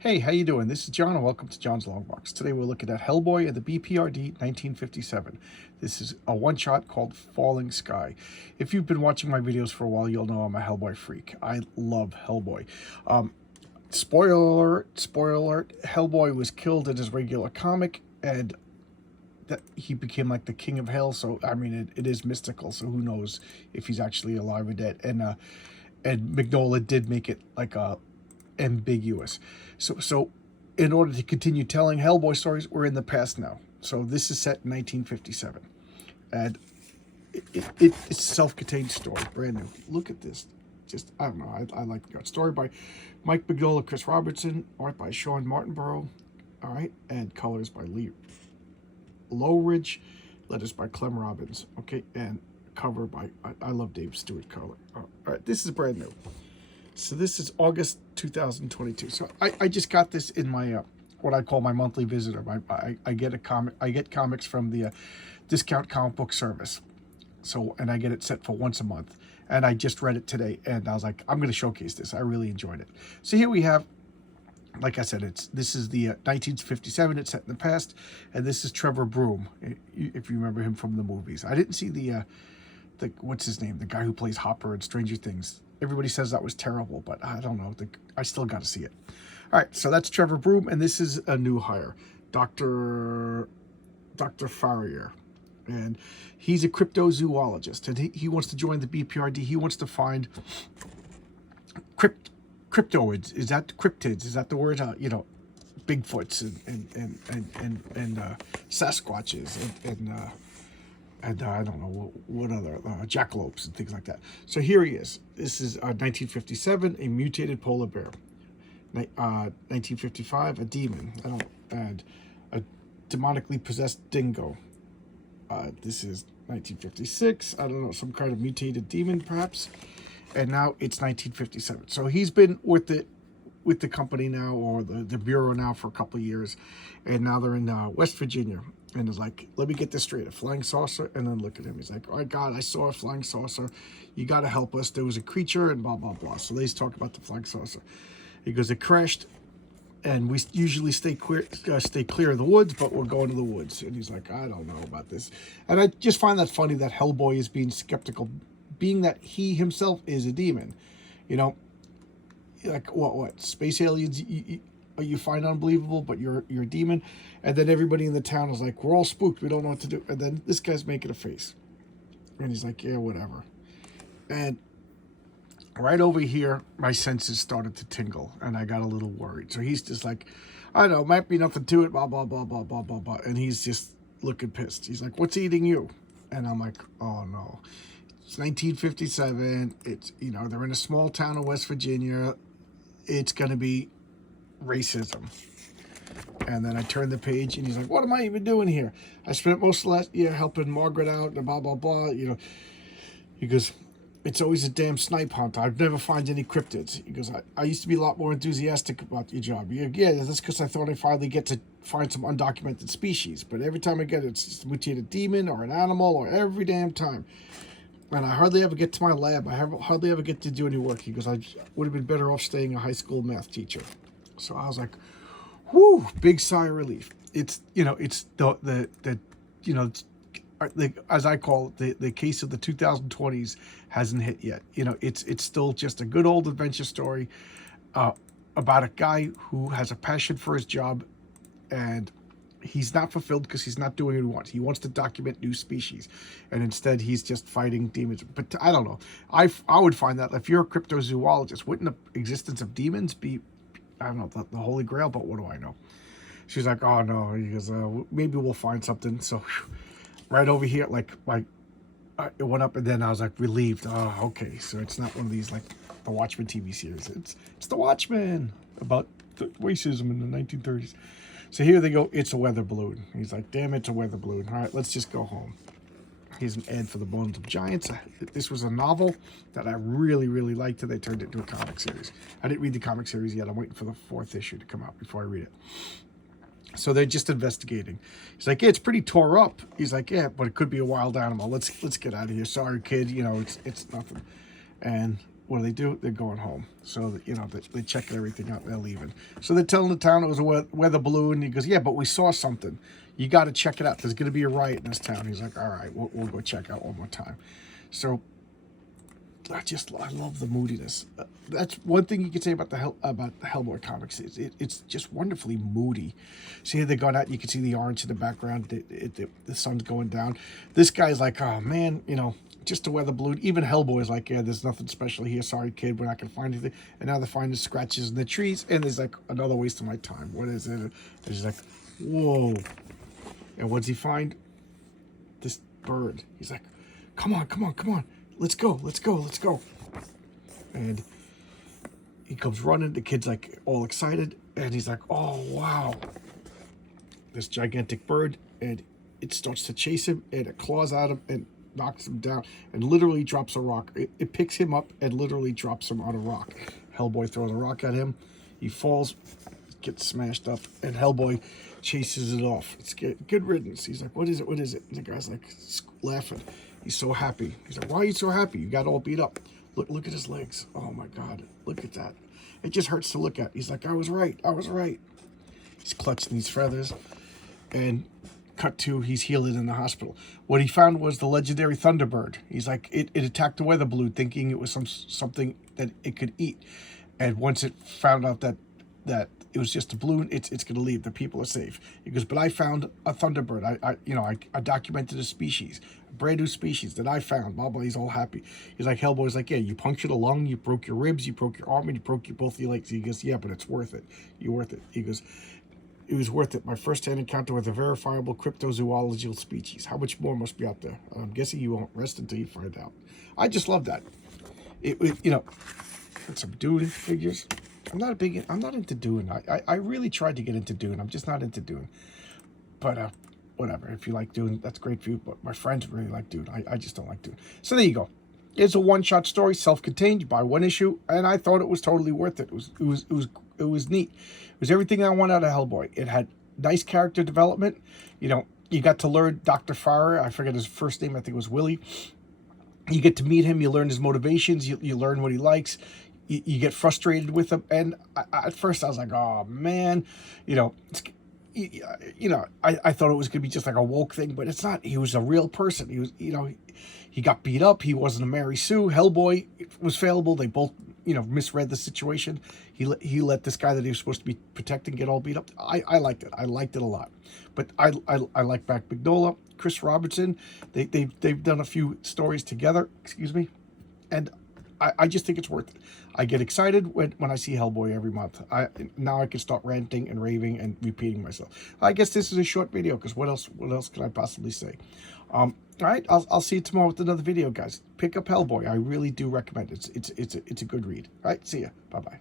Hey, how you doing? This is John, and welcome to John's Long Box. Today we're looking at Hellboy and the BPRD 1957. This is a one-shot called Falling Sky. If you've been watching my videos for a while, you'll know I'm a Hellboy freak. I love Hellboy. Spoiler alert, Hellboy was killed in his regular comic, and that he became like the king of hell. So, I mean, it is mystical, so who knows if he's actually alive or dead. And Mignola did make it like ambiguous. So in order to continue telling Hellboy stories, we're in the past now. So this is set in 1957. And it's a self-contained story, brand new. Look at this. Just, I don't know, I like the art. Story by Mike Mignola, Chris Robertson, art by Sean Martinborough, all right, and colors by Lee Lowridge, letters by Clem Robbins, okay, and cover by, I love Dave Stewart color. All right, this is brand new. So this is August 2022. So I just got this in my what I call my monthly visitor. I get comics from the discount comic book service. So, and I get it set for once a month. And I just read it today, and I was like, I'm going to showcase this. I really enjoyed it. So here we have, like I said, this is the 1957. It's set in the past, and this is Trevor Broom, if you remember him from the movies. I didn't see the what's his name, the guy who plays Hopper in Stranger Things. Everybody says that was terrible, but I don't know. I still got to see it. All right, so that's Trevor Broom, and this is a new hire, Dr. Farrier. And he's a cryptozoologist, and he wants to join the BPRD. He wants to find cryptoids. Is that cryptids? Is that the word? Bigfoots and Sasquatches and I don't know what other jackalopes and things like that. So here he is. This is 1957, a mutated polar bear. 1955, a demon. And a demonically possessed dingo. This is 1956. I don't know, some kind of mutated demon perhaps. And now it's 1957. So he's been with the company now, or the bureau now, for a couple of years, and now they're in West Virginia. And it's like, let me get this straight, a flying saucer. And then look at him, he's like, oh my God, I saw a flying saucer, you got to help us, there was a creature and blah blah blah. So they talk about the flying saucer. He goes, it crashed, and we usually stay clear of the woods, but we're going to the woods. And he's like, I don't know about this. And I just find that funny that Hellboy is being skeptical, being that he himself is a demon. You know, like what space aliens you find unbelievable, but you're a demon. And then everybody in the town is like, we're all spooked, we don't know what to do. And then this guy's making a face, and he's like, yeah, whatever. And right over here, my senses started to tingle, and I got a little worried. So he's just like, I don't know, might be nothing to it, blah blah blah blah blah blah blah. And he's just looking pissed. He's like, what's eating you? And I'm like, oh no, it's 1957. It's, they're in a small town in West Virginia. It's gonna be racism. And then I turned the page, and he's like, what am I even doing here? I spent most of last year helping Margaret out and blah blah blah. He goes, it's always a damn snipe hunt. I've never found any cryptids. He goes, I used to be a lot more enthusiastic about your job. Yeah, that's because I thought I'd finally get to find some undocumented species, but every time I get it, it's just a mutated demon or an animal, or every damn time. And I hardly ever get to my lab. I hardly ever get to do any work. He goes, I would have been better off staying a high school math teacher. So I was like, whoo, big sigh of relief. It's, it's as I call it, the case of the 2020s hasn't hit yet. It's still just a good old adventure story about a guy who has a passion for his job, and he's not fulfilled because he's not doing what he wants. He wants to document new species, and instead he's just fighting demons. But I don't know. I would find that if you're a cryptozoologist, wouldn't the existence of demons be, I don't know, the holy grail? But what do I know? She's like, oh no. He goes, maybe we'll find something. So right over here, it went up, and then I was like relieved. Oh, okay. So it's not one of these like the Watchmen TV series. It's the Watchmen about the racism in the 1930s. So here they go. It's a weather balloon. He's like, damn, it's a weather balloon. All right, let's just go home. Here's an ad for the Bones of Giants. This was a novel that I really, really liked, and they turned it into a comic series. I didn't read the comic series yet. I'm waiting for the 4th issue to come out before I read it. So they're just investigating. He's like, yeah, it's pretty tore up. He's like, yeah, but it could be a wild animal. Let's get out of here. Sorry, kid. It's nothing. And what do? They're going home. So, you know, they check everything out and they're leaving. So they're telling the town it was a weather balloon. He goes, yeah, but we saw something. You got to check it out. There's going to be a riot in this town. He's like, all right, we'll go check out one more time. So I love the moodiness. That's one thing you can say about the Hellboy comics. It's just wonderfully moody. See, they're going out. You can see the orange in the background. The sun's going down. This guy's like, oh man, you know, just a weather balloon. Even Hellboy's like, yeah, there's nothing special here. Sorry, kid, we're not gonna find anything. And now they're finding scratches in the trees. And there's like another waste of my time. What is it? And he's like, whoa. And what does he find? This bird. He's like, come on. Let's go. And he comes running. The kid's like all excited. And he's like, oh, wow. This gigantic bird. And it starts to chase him. And it claws at him and knocks him down. And literally drops a rock. It picks him up and literally drops him on a rock. Hellboy throws a rock at him. He falls, gets smashed up. And Hellboy chases it off. It's good riddance. He's like, what is it? And the guy's like laughing. He's so happy. He's like, why are you so happy? You got all beat up. Look at his legs. Oh my God. Look at that. It just hurts to look at. He's like, I was right. He's clutching these feathers. And cut to, he's healing in the hospital. What he found was the legendary Thunderbird. He's like, it attacked the weather balloon thinking it was something that it could eat. And once it found out that it was just a balloon, it's going to leave. The people are safe. He goes, but I found a Thunderbird. I documented a species, a brand new species that I found. Blah, blah. He's all happy. He's like, Hellboy's like, yeah, you punctured a lung, you broke your ribs, you broke your arm, and you broke both your legs. He goes, yeah, but it's worth it. You're worth it. He goes, it was worth it. My first-hand encounter with a verifiable cryptozoological species. How much more must be out there? I'm guessing you won't rest until you find out. I just love that. You know, some Dune figures. I'm not into Dune. I really tried to get into Dune. I'm just not into Dune. But whatever. If you like Dune, that's great for you. But my friends really like Dune. I just don't like Dune. So there you go. It's a one-shot story, self-contained. You buy one issue, and I thought it was totally worth it. It was neat. It was everything I wanted out of Hellboy. It had nice character development. You know, you got to learn Dr. Farrer. I forget his first name. I think it was Willie. You get to meet him. You learn his motivations. You learn what he likes. You get frustrated with him. And at first I was like, oh, man. You know, I thought it was going to be just like a woke thing, but it's not. He was a real person. He was, you know, he got beat up. He wasn't a Mary Sue. Hellboy was fallible. They both, you know, misread the situation. He let this guy that he was supposed to be protecting get all beat up. I liked it. I liked it a lot. But I like Mac Mignola, Chris Robertson. They've done a few stories together. Excuse me, and I just think it's worth it. I get excited when I see Hellboy every month. Now I can start ranting and raving and repeating myself. I guess this is a short video because what else can I possibly say? All right, I'll see you tomorrow with another video, guys. Pick up Hellboy. I really do recommend it. It's a good read. All right, see ya. Bye-bye.